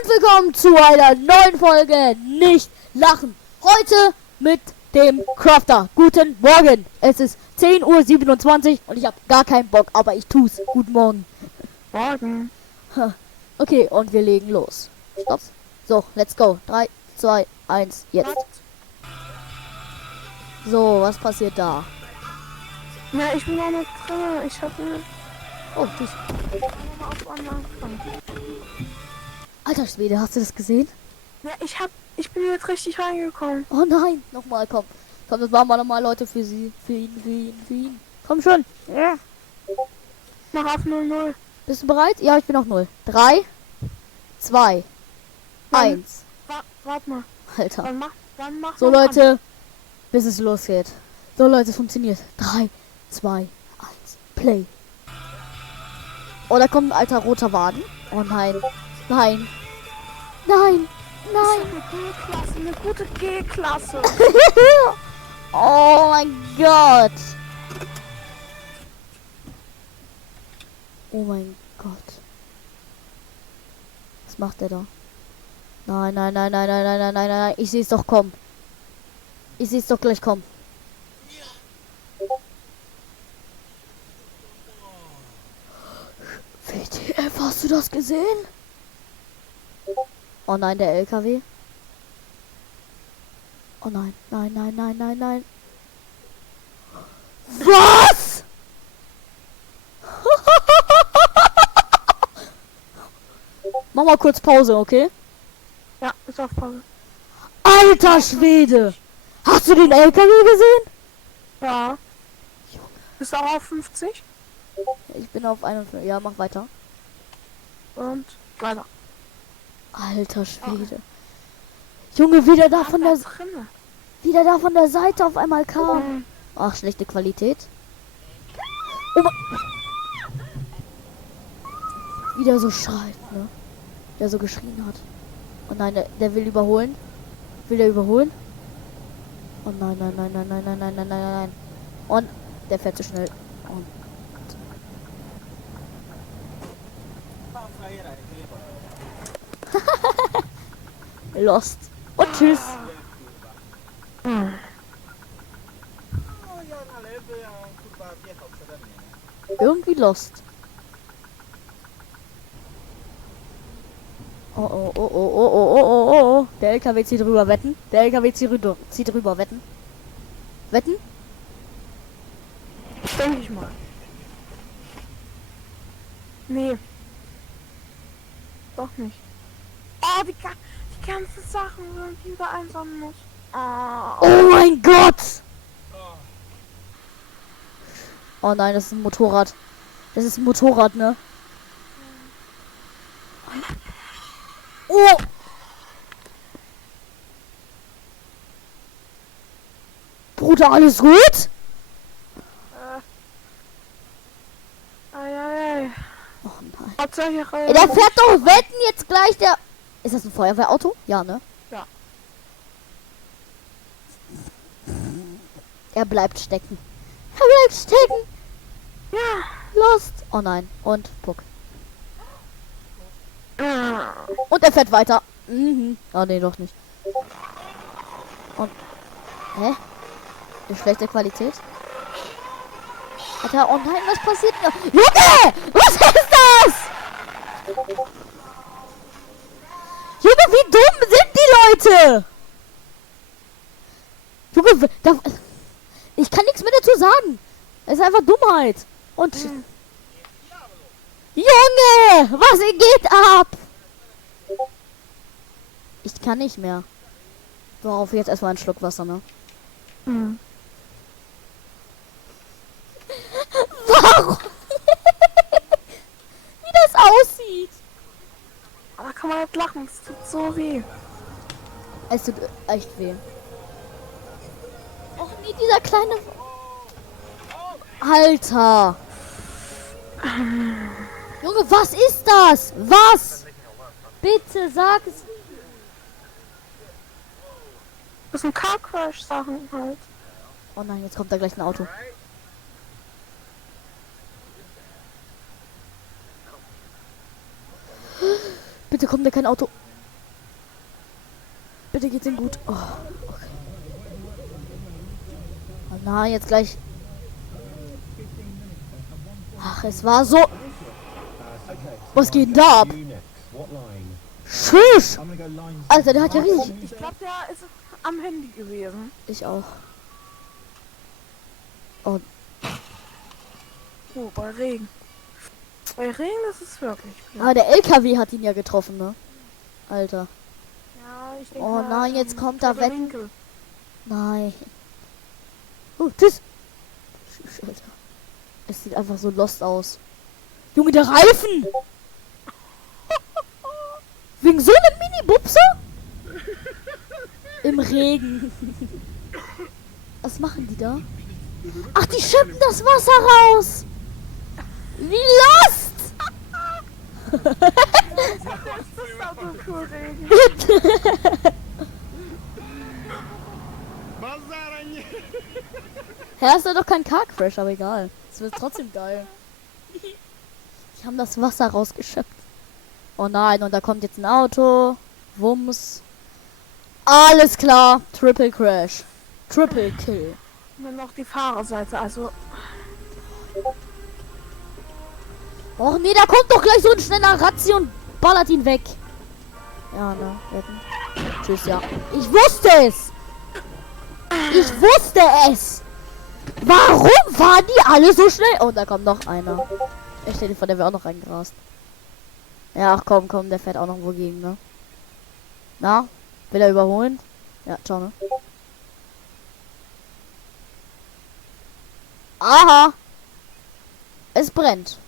und willkommen zu einer neuen Folge Nicht Lachen. Heute mit dem Crafter. Guten Morgen. Es ist 10:27 Uhr und ich habe gar keinen Bock, aber ich tu's. Guten Morgen. Morgen. Okay, und wir legen los. Stopp. So, let's go. 3, 2, 1, jetzt. So, was passiert da? Ja, ich bin auch noch drin. Ich hab mir Oh, tschüss. mal auf anderen Krank. Alter Schwede, hast du das gesehen? Ja, ich bin jetzt richtig reingekommen. Oh nein, nochmal, komm. Komm, das waren wir nochmal, Leute, für sie. Für ihn. Komm schon. Ja. Mach auf 0-0. Bist du bereit? Ja, ich bin auf 0. 3, 2, 1. Warte mal. Alter. Wann mach So, man Leute, bis es losgeht. So, Leute, es funktioniert. 3, 2, 1, play. Oh, da kommt ein alter roter Wagen. Oh nein. Nein. Nein. Nein. Eine gute G-Klasse. Oh mein Gott. Oh mein Gott. Was macht der da? Nein, nein, nein, nein, nein, nein, nein, nein, nein. Ich sehe es doch kommen. Ich sehe es doch gleich kommen. WTF, hast du das gesehen? Oh nein, der LKW. Oh nein, nein, nein, nein, nein, nein. Was? Mach mal kurz Pause, okay? Ja, ist auf Pause. Alter Schwede! Hast du den LKW gesehen? Ja. Bist du auch auf 50? Ich bin auf 51. Ja, mach weiter. Und weiter. Alter Schwede. Junge, wie der da von der drinne. Seite auf einmal kam. Ach, schlechte Qualität. Oh mein... Wie der so schreit, ne? Der so geschrien hat. Oh nein, der will überholen. Will der überholen? Oh nein, nein, nein, nein, nein, nein, nein, nein, nein, nein. Und der fährt zu schnell. Und Lost. Und tschüss. Irgendwie lost. Oh, oh, oh, oh, oh, oh, oh, oh, oh. Der LKW zieht rüber, wetten. Der LKW zieht rüber, wetten. Wetten? Denke ich mal. Nee. Doch nicht. Oh, die ganzen Sachen, die du einsammeln musst. Oh mein Gott! Oh nein, das ist ein Motorrad. Das ist ein Motorrad, ne? Oh! Bruder, alles gut? Ei. Oh nein. Hauptsache, Ey, der fährt doch wetten jetzt gleich der... Ist das ein Feuerwehrauto? Ja, ne? Ja. Er bleibt stecken. Er bleibt stecken. Ja. Lost. Oh nein. Und Puck. Und er fährt weiter. Mhm. Oh nee, doch nicht. Und... Hä? Eine schlechte Qualität? Alter, oh nein, was passiert da? Junge! Was ist das? Junge, wie dumm sind die Leute? Junge, ich kann nichts mehr dazu sagen. Es ist einfach Dummheit. Und... Junge! Was geht ab? Ich kann nicht mehr. Worauf jetzt erstmal einen Schluck Wasser, ne? Warum? Wie das aussieht. Aber kann man nicht lachen, es tut so weh. Es tut echt weh. Och nee, dieser kleine... Alter. Junge, was ist das? Was? Bitte sag es. Das sind Car Crash Sachen halt. Oh nein, jetzt kommt da gleich ein Auto. Bitte kommt da kein Auto. Bitte geht's ihm gut. Oh, okay. Oh nein, jetzt gleich. Ach, es war so. Was geht denn da ab? Tschüss! Alter, der hat ja riesig. Ich glaube, der ist am Handy gewesen. Ich auch. Und Oh, bei Regen. Bei Regen ist es wirklich blöd. der LKW hat ihn ja getroffen, ne? Alter. Ja, ich denke Oh mal, nein, jetzt kommt da der Wetten. Winkel. Nein. Oh, tschüss. Tschüss, Alter. Es sieht einfach so lost aus. Junge, der Reifen! Wegen so einem Mini-Bubser? Im Regen. Was machen die da? Ach, die schöpfen das Wasser raus! Wie lost! Das ist Auto für Regen. Ja, ist ja doch kein Car Crash, aber egal. Es wird trotzdem geil. Die haben das Wasser rausgeschöpft. Oh nein, und da kommt jetzt ein Auto. Wumms. Alles klar. Triple Crash. Triple Kill. Nur noch die Fahrerseite, also Och nee, da kommt doch gleich so ein schneller Razzi und ballert ihn weg. Ja, ne, wetten. Tschüss, ja. Ich wusste es! Ich wusste es! Warum waren die alle so schnell? Oh, da kommt noch einer. Ich stell dir vor, der wäre auch noch reingerast. Ja, ach komm, komm, der fährt auch noch wogegen, ne? Na? Will er überholen? Ja, ciao, ne? Aha! Es brennt.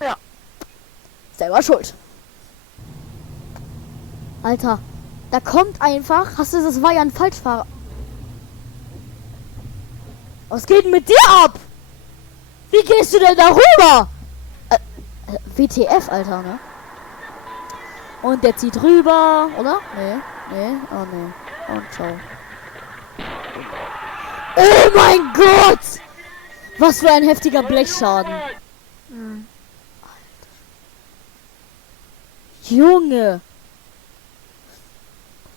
Ja. Selber schuld. Alter, da kommt einfach. Hast du, das war ja ein Falschfahrer. Was geht denn mit dir ab? Wie gehst du denn darüber? WTF, Alter, ne? Und der zieht rüber, oder? Nee, nee, oh nee. Und ciao. Oh mein Gott! Was für ein heftiger Blechschaden. hm. Junge!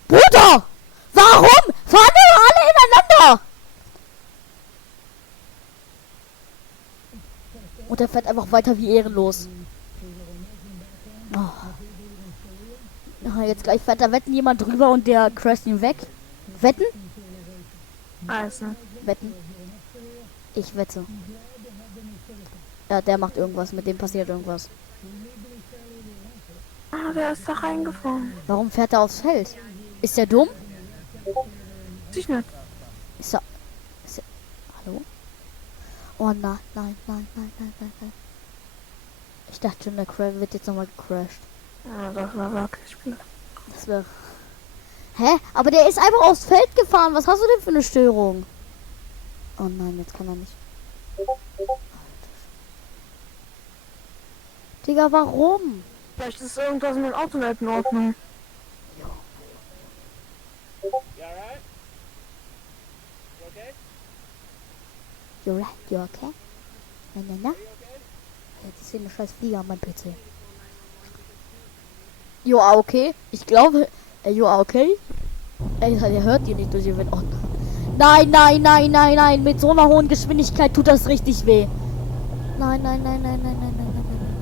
Bruder! Warum fahren wir alle ineinander? Und er fährt einfach weiter wie ehrenlos. Oh. Ah, jetzt gleich fährt da wetten jemand drüber und der crasht ihn weg. Wetten? Also. Wetten. Ich wette. Ja, der macht irgendwas. Mit dem passiert irgendwas. Ah, der ist da reingefahren. Warum fährt er aufs Feld? Ist der dumm? Sich nicht. Ist er... Hallo? Oh nein, nein, nein, nein, nein, nein, nein. Ich dachte schon, der Crash wird jetzt nochmal gecrashed. Ja, das war wirklich blöd. Das wäre... Hä? Aber der ist einfach aufs Feld gefahren. Was hast du denn für eine Störung? Oh nein, jetzt kann er nicht. Digga, warum? Vielleicht ist irgendwas mit dem Auto nicht in Ordnung. You right? You okay? Na, na, na? Jetzt ist hier eine scheiß Flieger an meinem PC. You are okay? Ich glaube... you are okay? Ey, der hört dir nicht durch die Wind. Oh, nein, nein, nein, nein, nein. Mit so einer hohen Geschwindigkeit tut das richtig weh. Nein, nein, nein, nein, nein, nein, nein, nein, nein, nein.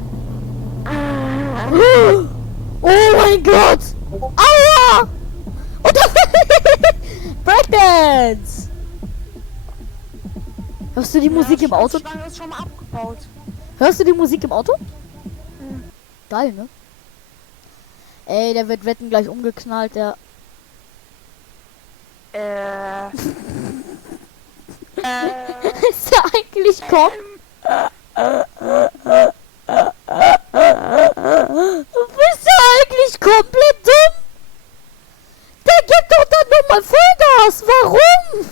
Oh mein Gott! Aua! Und Breakdance! Hörst du die Musik im Auto? Die Schlange ist schon mal abgebaut. Hörst du die Musik im Auto? Hm. Geil, ne? Ey, der wird wetten gleich umgeknallt, der... Ist der eigentlich kommen? Bist du eigentlich komplett dumm? Der gibt doch dann nochmal Vollgas. Warum?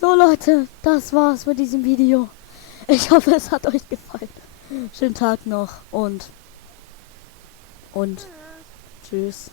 So Leute, das war's mit diesem Video. Ich hoffe, es hat euch gefallen. Schönen Tag noch und tschüss.